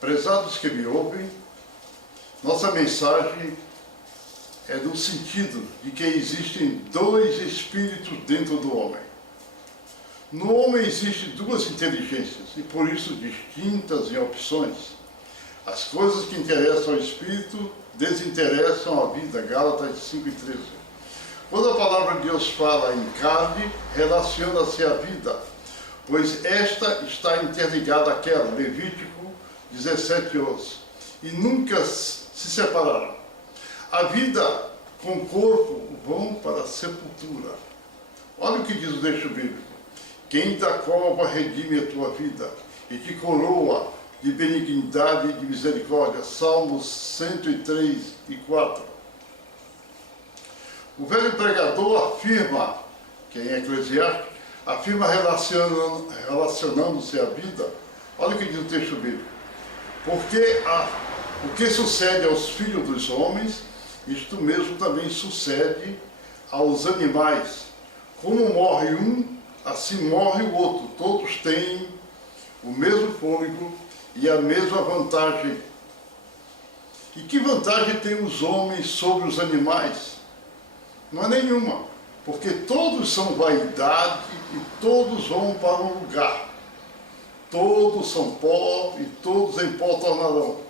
Prezados que me ouvem, nossa mensagem é no sentido de que existem dois espíritos dentro do homem. No homem existem duas inteligências e por isso distintas em opções. As coisas que interessam ao espírito desinteressam a vida, Gálatas 5:13. Quando a palavra de Deus fala em carne, relaciona-se à vida, pois esta está interligada àquela, Levítico 17:11, e nunca se separarão. A vida com o corpo vão para a sepultura. Olha o que diz o texto bíblico: quem da cova redime a tua vida e te coroa de benignidade e de misericórdia. Salmos 103:4. O velho pregador afirma, que em Eclesiastes, afirma relacionando-se à vida. Olha o que diz o texto bíblico: porque o que sucede aos filhos dos homens, isto mesmo também sucede aos animais. Como morre um, assim morre o outro. Todos têm o mesmo fôlego e a mesma vantagem. E que vantagem tem os homens sobre os animais? Não há nenhuma, porque todos são vaidade e todos vão para um lugar. Todos são pó e todos em pó tornarão.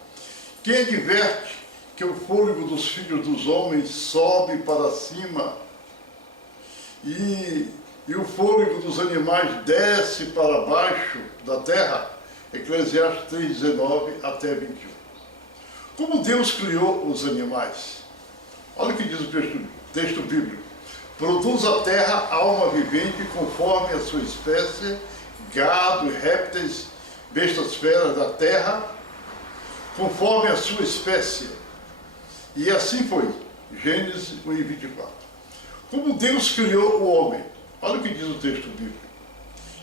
Quem adverte que o fôlego dos filhos dos homens sobe para cima e o fôlego dos animais desce para baixo da terra? Eclesiastes 3:19 até 21. Como Deus criou os animais? Olha o que diz o texto bíblico: produz a terra alma vivente conforme a sua espécie, gado e répteis, bestas feras da terra, conforme a sua espécie. E assim foi. Gênesis 1:24. Como Deus criou o homem? Olha o que diz o texto bíblico: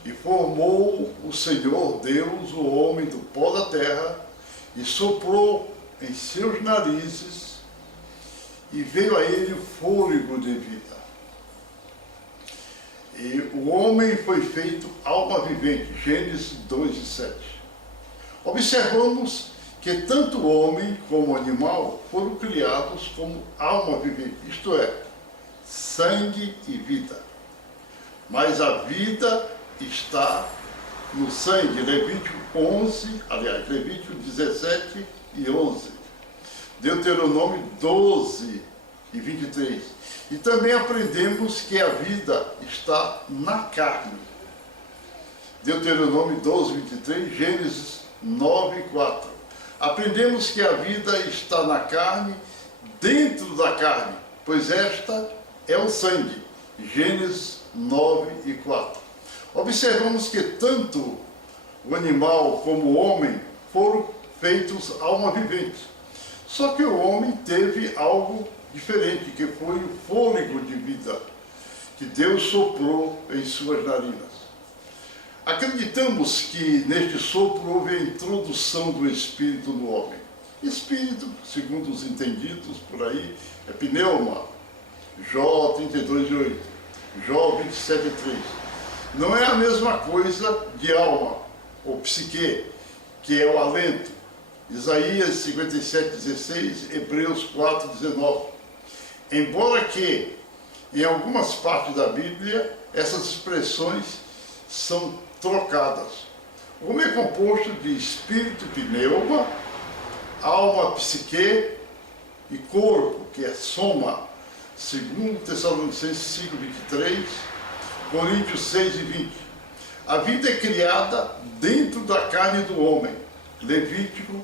e formou o Senhor Deus o homem do pó da terra, e soprou em seus narizes, e veio a ele o fôlego de vida. E o homem foi feito alma vivente. Gênesis 2:7. Observamos que tanto o homem como o animal foram criados como alma vivente, isto é, sangue e vida. Mas a vida está no sangue. Levítico 17:11. Deuteronômio 12:23. E também aprendemos que a vida está na carne. Deuteronômio 12:23, Gênesis 9:4. Aprendemos que a vida está na carne, dentro da carne, pois esta é o sangue. Gênesis 9:4. Observamos que tanto o animal como o homem foram feitos alma vivente. Só que o homem teve algo diferente, que foi o fôlego de vida que Deus soprou em suas narinas. Acreditamos que neste sopro houve a introdução do Espírito no homem. Espírito, segundo os entendidos por aí, é pneuma. Jó 32:8, Jó 27:3. Não é a mesma coisa de alma, ou psique, que é o alento. Isaías 57:16, Hebreus 4:19. Embora que, em algumas partes da Bíblia, essas expressões são trocadas. O homem é composto de espírito, pneuma, alma, psique, e corpo, que é soma. 2 Tessalonicenses 5:23, Coríntios 6:20. A vida é criada dentro da carne do homem. Levítico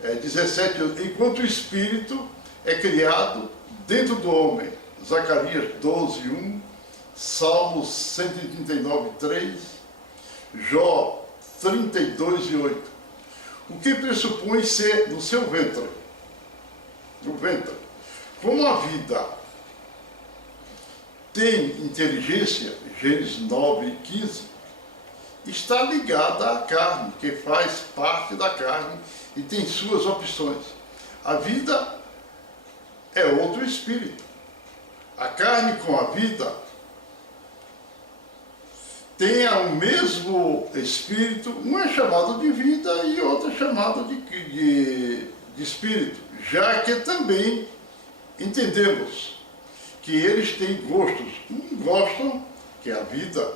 17, enquanto o espírito é criado dentro do homem. Zacarias 12:1, Salmos 139:3, Jó 32:8. O que pressupõe ser no seu ventre. No ventre. Como a vida tem inteligência, Gênesis 9:15, está ligada à carne, que faz parte da carne e tem suas opções. A vida é outro espírito. A carne com a vida tenha o mesmo espírito, um é chamado de vida e outro é chamado de espírito, já que também entendemos que eles têm gostos. Gostam que a vida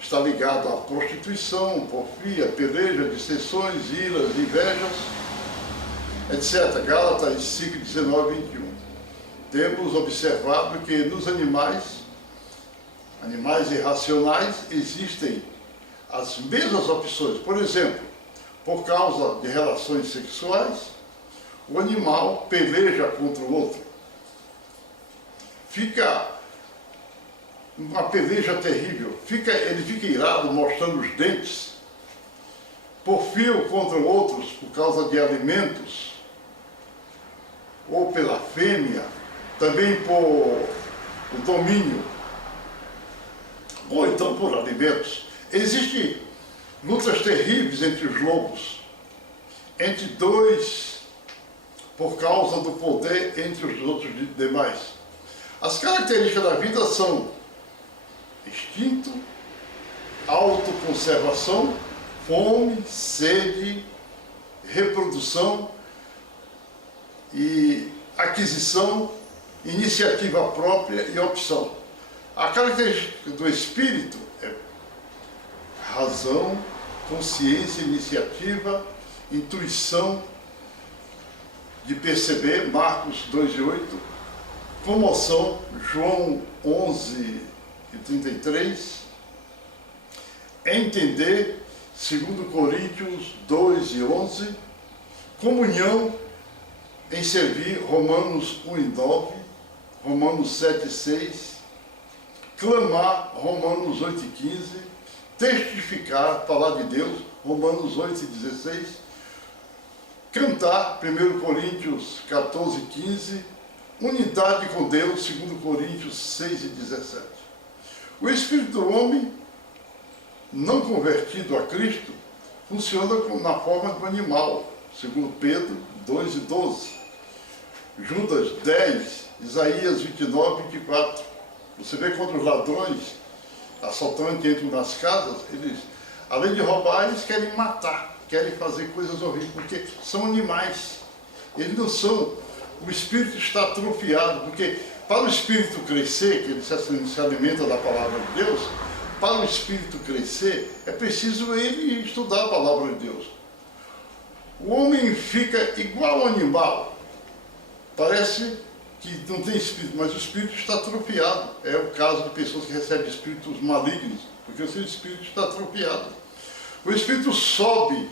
está ligada à prostituição, porfia, peleja, dissensões, iras, invejas, etc. Gálatas 5, 19 e 21. Temos observado que nos animais irracionais, existem as mesmas opções. Por exemplo, por causa de relações sexuais, o animal peleja contra o outro. Fica uma peleja terrível. Ele fica irado, mostrando os dentes. Porfia contra outros por causa de alimentos, ou pela fêmea, também por o domínio, ou então por alimentos. Existem lutas terríveis entre os lobos, entre dois, por causa do poder entre os outros demais. As características da vida são instinto, autoconservação, fome, sede, reprodução e aquisição, iniciativa própria e opção. A característica do espírito é razão, consciência, iniciativa, intuição de perceber, Marcos 2 e 8, comoção, João 11 e 33, entender, 2 Coríntios 2 e 11, comunhão em servir, Romanos 1 e 9, Romanos 7 e 6, clamar, Romanos 8 e 15, testificar, falar de Deus, Romanos 8 e 16, cantar, 1 Coríntios 14 e 15, unidade com Deus, 2 Coríntios 6 e 17. O espírito do homem, não convertido a Cristo, funciona na forma do animal, 2 Pedro 2 e 12, Judas 10, Isaías 29 e 24. Você vê quando os ladrões, assaltantes, entram nas casas, eles, além de roubar, eles querem matar, querem fazer coisas horríveis, porque são animais. Eles não são, o espírito está atrofiado, porque para o espírito crescer, que ele se alimenta da palavra de Deus, para o espírito crescer, é preciso ele estudar a palavra de Deus. O homem fica igual ao animal, parece que não tem espírito, mas o espírito está atrofiado. É o caso de pessoas que recebem espíritos malignos, porque o seu espírito está atrofiado. O espírito sobe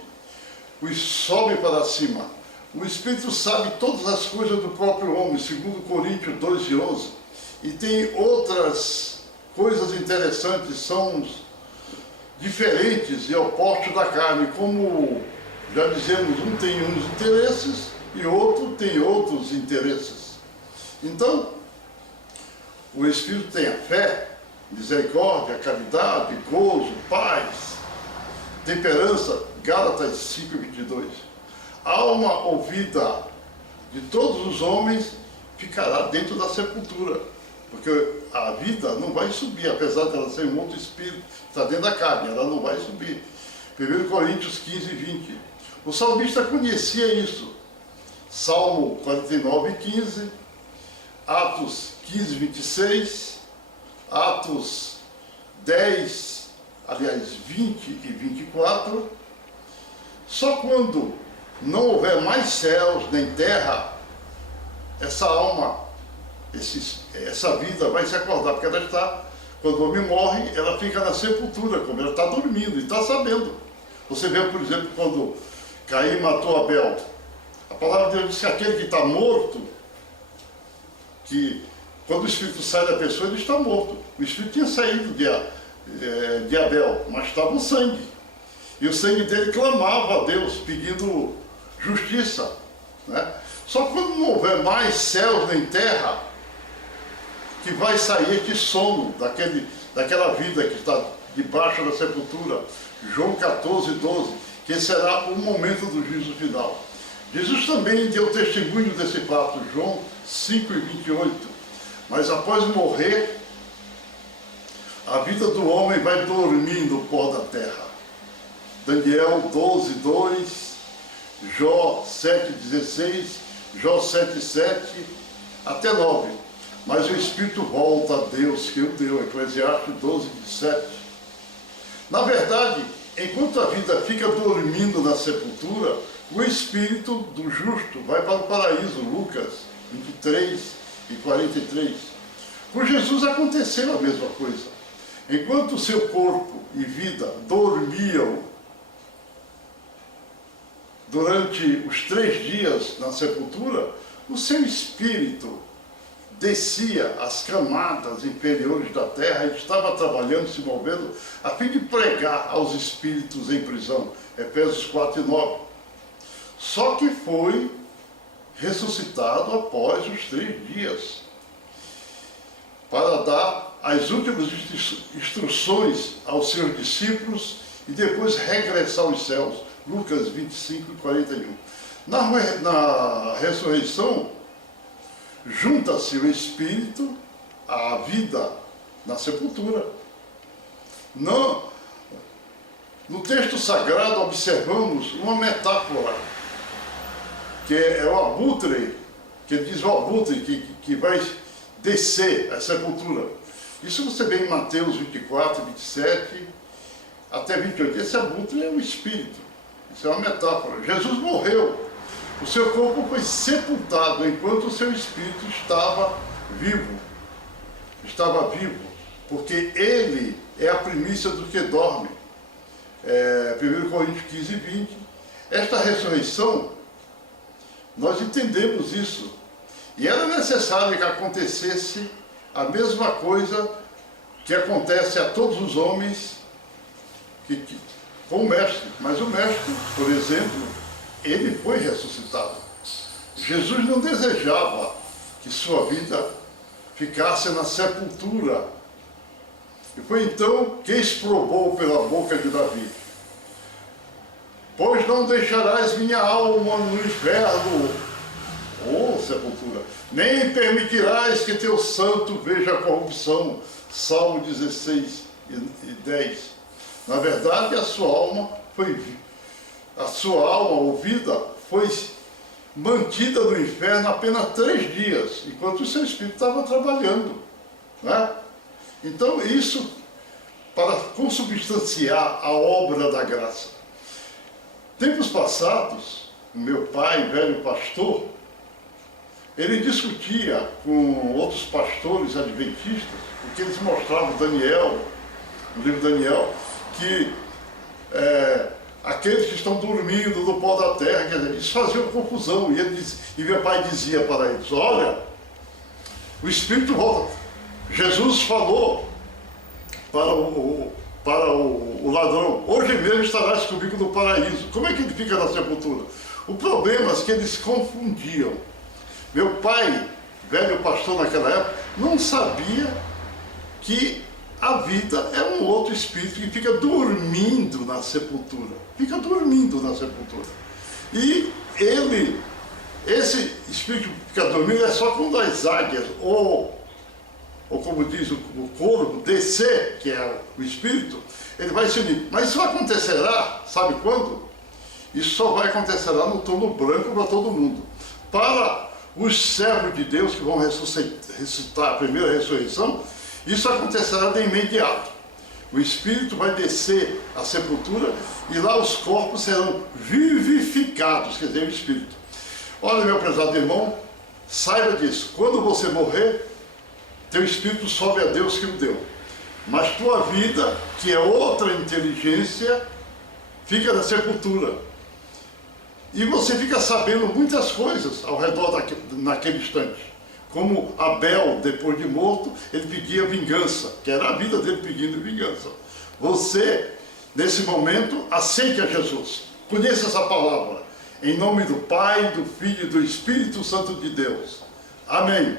para cima. O espírito sabe todas as coisas do próprio homem, 2 Coríntios 2 e 11. E tem outras coisas interessantes, são diferentes e opostos da carne, como já dizemos, um tem uns interesses e outro tem outros interesses. Então, o Espírito tem a fé, misericórdia, caridade, gozo, paz, temperança, Gálatas 5, 22. A alma ouvida de todos os homens ficará dentro da sepultura, porque a vida não vai subir, apesar de ela ser um outro espírito, está dentro da carne, ela não vai subir. 1 Coríntios 15, 20. O salmista conhecia isso. Salmo 49, 15. Atos 15, 26, Atos 10, aliás, 20 e 24. Só quando não houver mais céus nem terra, essa alma, essa vida vai se acordar, porque ela está, quando o homem morre, ela fica na sepultura, como ela está dormindo e está sabendo. Você vê, por exemplo, quando Caim matou Abel, a palavra de Deus diz que aquele que está morto, que quando o espírito sai da pessoa, ele está morto. O espírito tinha saído de Abel, mas estava o sangue. E o sangue dele clamava a Deus, pedindo justiça. Né? Só quando não houver mais céus nem terra, que vai sair este sono daquela vida que está debaixo da sepultura. João 14, 12, que será o momento do juízo final. Jesus também deu testemunho desse fato, João 5 e 28. Mas após morrer, a vida do homem vai dormir no pó da terra. Daniel 12, 2, Jó 7, 16, Jó 7, 7, até 9. Mas o Espírito volta a Deus que o deu, Eclesiastes 12, 17. Na verdade, enquanto a vida fica dormindo na sepultura, o Espírito do justo vai para o paraíso, Lucas 23 e 43. Com Jesus aconteceu a mesma coisa. Enquanto seu corpo e vida dormiam durante os 3 dias na sepultura, o seu espírito descia as camadas inferiores da terra e estava trabalhando, se movendo, a fim de pregar aos espíritos em prisão. Efésios 4 e 9. Só que foi ressuscitado após os 3 dias, para dar as últimas instruções aos seus discípulos e depois regressar aos céus. Lucas 25 e 41. Na ressurreição, junta-se o Espírito à vida na sepultura. No texto sagrado observamos uma metáfora, que é o abutre, que diz o abutre que vai descer a sepultura. Isso você vê em Mateus 24, 27 até 28. Esse abutre é o Espírito. Isso é uma metáfora. Jesus morreu. O seu corpo foi sepultado enquanto o seu espírito estava vivo. Estava vivo, porque ele é a primícia do que dorme. 1 Coríntios 15 e 20. Esta ressurreição, nós entendemos isso. E era necessário que acontecesse a mesma coisa que acontece a todos os homens com o Mestre. Mas o Mestre, por exemplo, ele foi ressuscitado. Jesus não desejava que sua vida ficasse na sepultura. E foi então que exprovou pela boca de Davi: pois não deixarás minha alma no inferno, ó sepultura, nem permitirás que teu santo veja a corrupção. Salmo 16 e 10. Na verdade, a sua alma ou vida foi mantida no inferno apenas 3 dias, enquanto o seu espírito estava trabalhando, né? Então, isso para consubstanciar a obra da graça. Tempos passados, o meu pai, velho pastor, ele discutia com outros pastores adventistas, porque eles mostravam Daniel, no livro Daniel, que aqueles que estão dormindo no pó da terra, quer dizer, eles faziam confusão. E meu pai dizia para eles: olha, o Espírito volta. Jesus falou para o ladrão: hoje mesmo estarás comigo no paraíso. Como é que ele fica na sepultura? O problema é que eles confundiam. Meu pai, velho pastor naquela época, não sabia que a vida é um outro espírito que fica dormindo na sepultura. Fica dormindo na sepultura. E esse espírito que fica dormindo é só quando as águias, ou como diz o corvo, descer, que é o espírito, ele vai se unir. Mas isso acontecerá, sabe quando? Isso só vai acontecer no trono branco para todo mundo. Para os servos de Deus que vão ressuscitar a primeira ressurreição, isso acontecerá de imediato. O Espírito vai descer à sepultura e lá os corpos serão vivificados, quer dizer, o Espírito. Olha, meu prezado irmão, saiba disso. Quando você morrer, teu Espírito sobe a Deus que o deu. Mas tua vida, que é outra inteligência, fica na sepultura. E você fica sabendo muitas coisas ao redor naquele instante. Como Abel, depois de morto, ele pedia vingança, que era a vida dele pedindo vingança. Você, nesse momento, aceite a Jesus. Conheça essa palavra. Em nome do Pai, do Filho e do Espírito Santo de Deus. Amém.